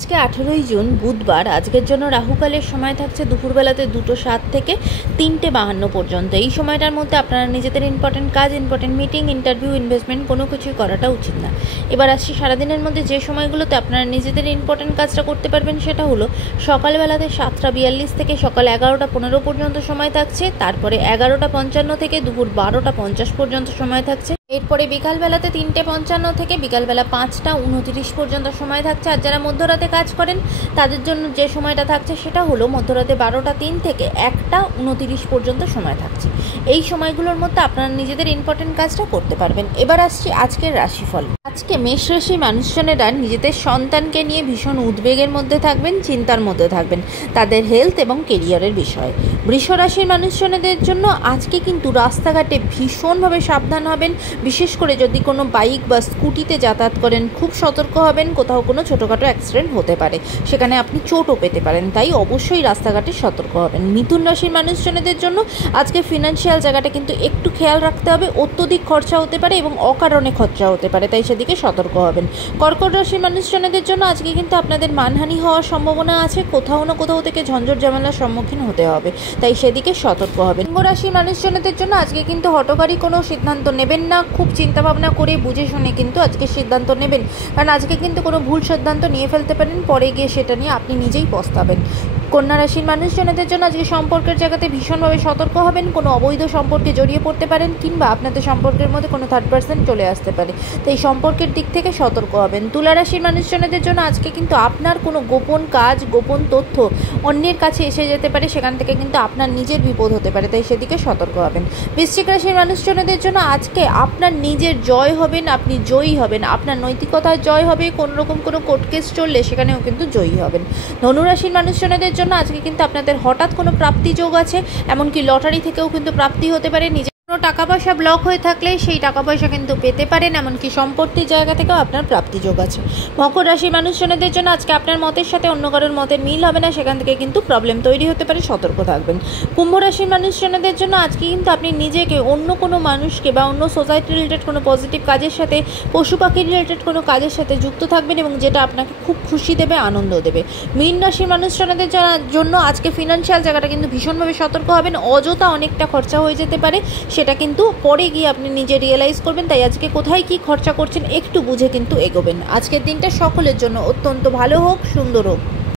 আজকে 18ই জুন বুধবার। আজকের জন্য রাহুকালের সময় থাকছে দুপুরবেলাতে 2:07 থেকে 3:52 পর্যন্ত। এই সময়টার মধ্যে আপনারা নিজেদের ইম্পর্টেন্ট কাজ, ইম্পর্টেন্ট মিটিং, ইন্টারভিউ, ইনভেস্টমেন্ট কোনো কিছুই করাটা উচিত না। এবার আসছি সারাদিনের মধ্যে যে সময়গুলোতে আপনারা নিজেদের ইম্পর্টেন্ট কাজটা করতে পারবেন, সেটা হলো সকালবেলাতে 7:42 থেকে সকাল 11:15 পর্যন্ত সময় থাকছে। তারপরে 11:55 থেকে দুপুর 12:50 পর্যন্ত সময় থাকছে। এরপরে বিকালবেলাতে 3:55 থেকে বিকালবেলা 5:29 পর্যন্ত সময় থাকছে। আর যারা মধ্যরাতে কাজ করেন তাদের জন্য যে সময়টা থাকছে সেটা হলো মধ্যরাতে 12:03 থেকে 1:29 পর্যন্ত সময় থাকছে। এই সময়গুলোর মধ্যে আপনারা নিজেদের ইম্পর্টেন্ট কাজটা করতে পারবেন। এবার আসছি আজকের রাশিফল। আজকে মেষ রাশির মানুষজনেরা নিজেদের সন্তানকে নিয়ে ভীষণ উদ্বেগের মধ্যে থাকবেন, চিন্তার মধ্যে থাকবেন তাদের হেলথ এবং কেরিয়ারের বিষয়ে। বৃষ রাশির মানুষজনদের জন্য আজকে কিন্তু রাস্তাঘাটে ভীষণভাবে সাবধান হবেন। বিশেষ করে যদি কোনো বাইক বা স্কুটিতে যাতায়াত করেন খুব সতর্ক হবেন। কোথাও কোনো ছোটোখাটো অ্যাক্সিডেন্ট হতে পারে, সেখানে আপনি চোটও পেতে পারেন, তাই অবশ্যই রাস্তাঘাটে সতর্ক হবেন। মিথুন রাশির মানুষজনদের জন্য আজকে ফিনান্সিয়াল জায়গাটা কিন্তু একটু খেয়াল রাখতে হবে। অত্যধিক খরচা হতে পারে এবং অকারণে খরচা হতে পারে, তাই সেদিকে সতর্ক হবেন। কর্কট রাশির মানুষজনদের জন্য আজকে কিন্তু আপনাদের মানহানি হওয়ার সম্ভাবনা আছে। কোথাও না কোথাও থেকে ঝঞ্ঝট ঝামেলার সম্মুখীন হতে হবে, তাই সেদিকে সতর্ক হবেন। সিংহ রাশির মানুষজনদের জন্য আজকে কিন্তু হঠকারী কোনো সিদ্ধান্ত নেবেন না। খুব চিন্তাভাবনা করে বুঝে শুনে কিন্তু আজকে সিদ্ধান্ত নেবেন, কারণ আজকে কিন্তু কোনো ভুল সিদ্ধান্ত নিয়ে ফেলতে পারেন, পরে গিয়ে সেটা নিয়ে আপনি নিজেই পস্তাবেন। কন্যা রাশির মানুষজনদের জন্য আজকে সম্পর্কের জায়গাতে ভীষণভাবে সতর্ক হবেন। কোনো অবৈধ সম্পর্কে জড়িয়ে পড়তে পারেন, কিংবা আপনাদের সম্পর্কের মধ্যে কোনো থার্ড পার্সন চলে আসতে পারে, তাই সম্পর্কের দিক থেকে সতর্ক হবেন। তুলা রাশির মানুষজনদের জন্য আজকে কিন্তু আপনার কোনো গোপন কাজ, গোপন তথ্য অন্যের কাছে এসে যেতে পারে, সেখান থেকে কিন্তু আপনার নিজের বিপদ হতে পারে, তাই সেদিকে সতর্ক হবেন। বৃশ্চিক রাশির মানুষজনদের জন্য আজকে আপনার নিজের জয় হবেন, আপনি জয়ী হবেন, আপনার নৈতিকতার জয় হবে। কোনো রকম কোনো কোর্ট কেস চললে সেখানেও কিন্তু জয়ী হবেন। ধনুরাশির মানুষজনদের জন্য আজকে কিন্তু আপনাদের হঠাৎ কোনো প্রাপ্তি যোগ আছে, এমনকি লটারি থেকেও কিন্তু প্রাপ্তি হতে পারে। কোনো টাকা পয়সা ব্লক হয়ে থাকলে সেই টাকা পয়সা কিন্তু পেতে পারেন, এমনকি সম্পত্তির জায়গা থেকেও আপনার প্রাপ্তি যোগ আছে। মকর রাশির মানুষজনদের জন্য আজকে আপনার মতের সাথে অন্য কারোর মতের মিল হবে না, সেখান থেকে কিন্তু প্রবলেম তৈরি হতে পারে, সতর্ক থাকবেন। কুম্ভ রাশির মানুষজনদের জন্য আজকে কিন্তু আপনি নিজেকে অন্য কোনো মানুষকে বা অন্য সোসাইটি রিলেটেড কোনো পজিটিভ কাজের সাথে, পশু পাখি রিলেটেড কোনো কাজের সাথে যুক্ত থাকবেন, এবং যেটা আপনাকে খুব খুশি দেবে, আনন্দ দেবে। মীন রাশির মানুষজনদের জন্য আজকে ফিনান্সিয়াল জায়গাটা কিন্তু ভীষণভাবে সতর্ক হবেন। অযথা অনেকটা খরচা হয়ে যেতে পারে, সেটা কিন্তু পরে গিয়ে আপনি নিজে রিয়েলাইজ করবেন, তাই আজকে কোথায় কি খরচা করছেন একটু বুঝে কিন্তু এগোবেন। আজকের দিনটা সকলের জন্য অত্যন্ত ভালো হোক, সুন্দর হোক।